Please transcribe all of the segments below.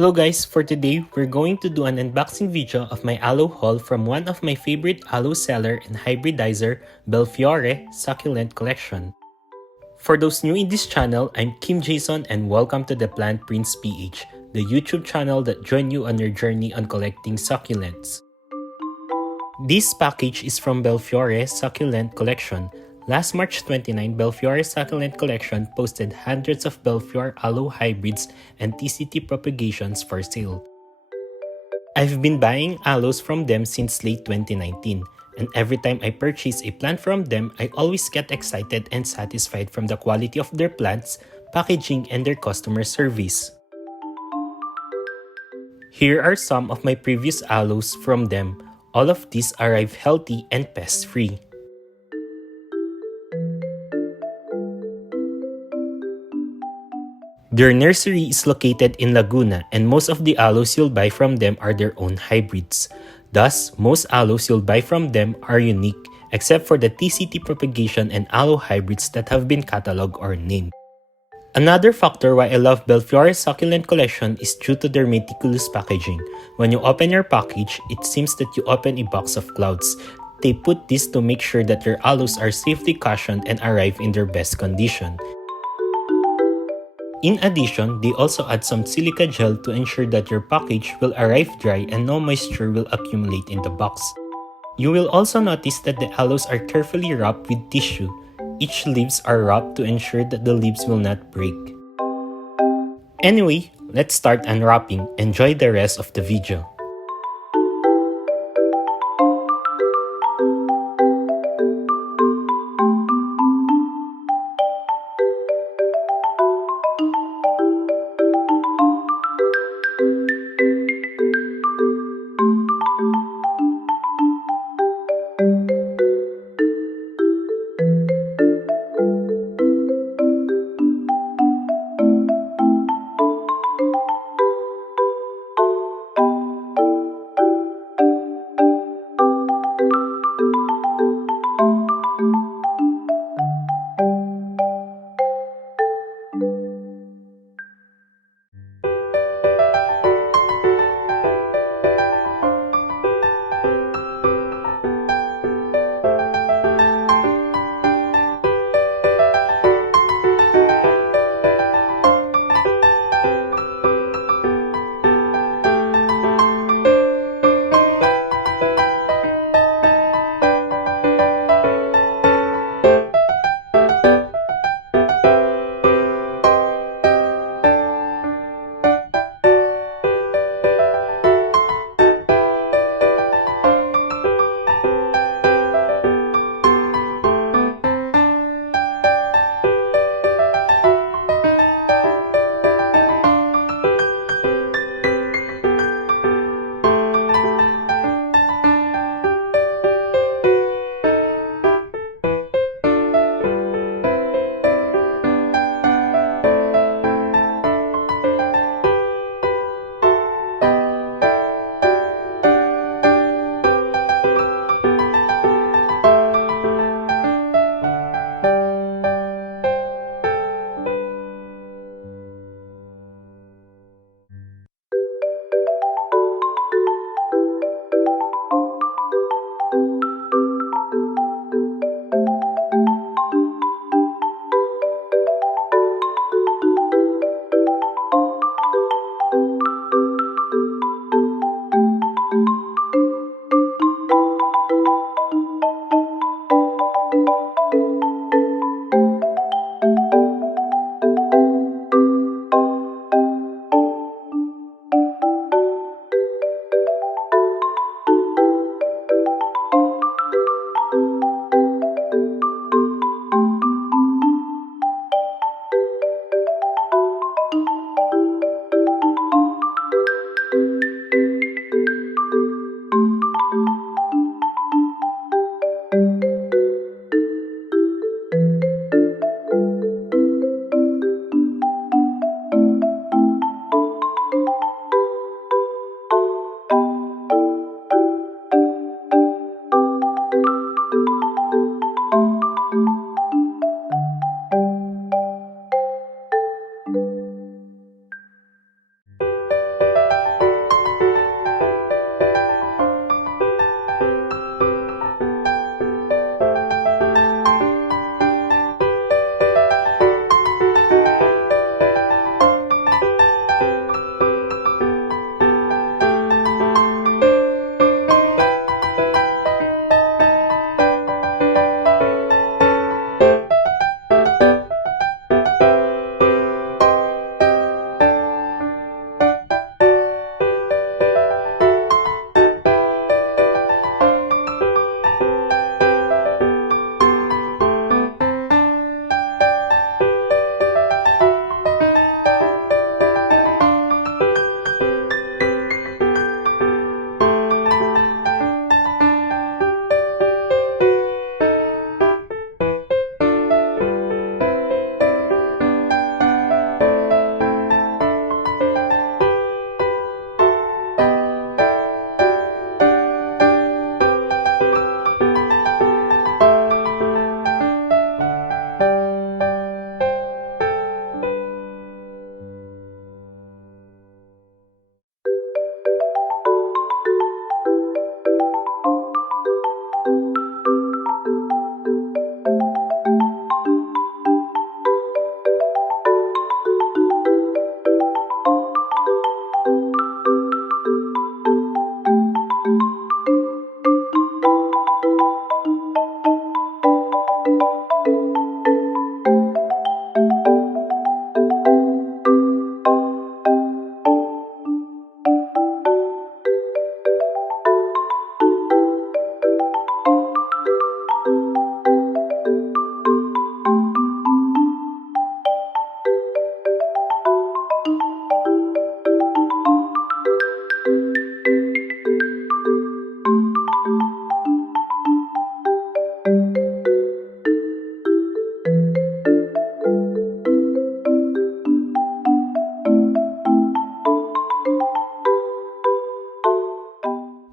Hello guys, for today, we're going to do an unboxing video of my aloe haul from one of my favorite aloe seller and hybridizer, Belfiore Succulent Collection. For those new in this channel, I'm Jayson and welcome to the Plant Prince PH, the YouTube channel that join you on your journey on collecting succulents. This package is from Belfiore Succulent Collection. Last March 29, Belfiore Succulent Collection posted hundreds of Belfiore aloe hybrids and TCT propagations for sale. I've been buying aloes from them since late 2019, and every time I purchase a plant from them, I always get excited and satisfied from the quality of their plants, packaging, and their customer service. Here are some of my previous aloes from them. All of these arrive healthy and pest-free. Their nursery is located in Laguna, and most of the aloes you'll buy from them are their own hybrids. Thus, most aloes you'll buy from them are unique, except for the TCT propagation and aloe hybrids that have been cataloged or named. Another factor why I love Belfiore Succulent Collection is due to their meticulous packaging. When you open your package, it seems that you open a box of clouds. They put this to make sure that your aloes are safely cushioned and arrive in their best condition. In addition, they also add some silica gel to ensure that your package will arrive dry and no moisture will accumulate in the box. You will also notice that the aloes are carefully wrapped with tissue. Each leaves are wrapped to ensure that the leaves will not break. Anyway, let's start unwrapping. Enjoy the rest of the video.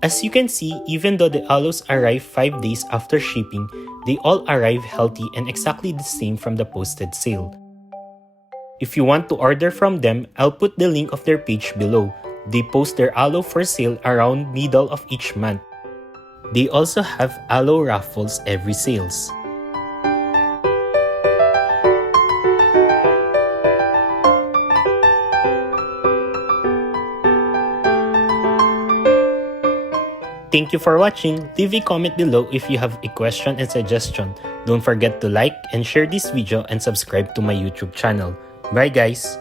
As you can see, even though the aloes arrive 5 days after shipping, they all arrive healthy and exactly the same from the posted sale. If you want to order from them, I'll put the link of their page below. They post their aloe for sale around middle of each month. They also have aloe raffles every sales. Thank you for watching. Leave a comment below if you have a question and suggestion. Don't forget to like and share this video and subscribe to my YouTube channel. Bye guys!